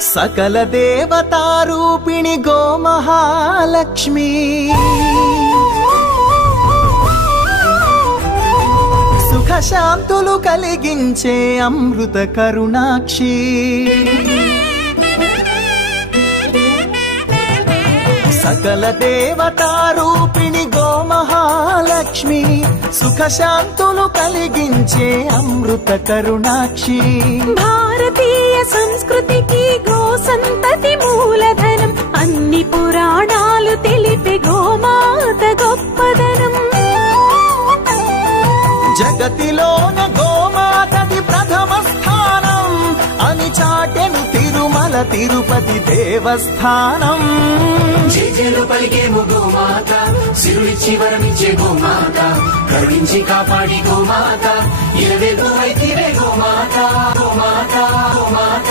सकल देवतारूपिणि गोमहालक्ष्मी सुख शांतुलु कलिगिंचे अमृत करुणाक्षी सकल देवतारूपिणि गोमहालक्ष्मी सुख शांतुलु कलिगिंचे अमृत करुणाक्षी भारतीय संस्कृति की गो संतति मूलधनम अन्नि पुराणालु तेलिपे गोमात गोप्पदनम जगतिलोन गोमातदि प्रथम स्थानम अनि चाटेनु तिरुमल तिरुपति देवस्थानम జేజేలు పలికేము గోమాత సిరులిచ్చి వరమిచ్చే గోమాత కరుణించి కాపాడి గోమాత ఇలవే గోవైతివే గోమాత గోమాత గోమాత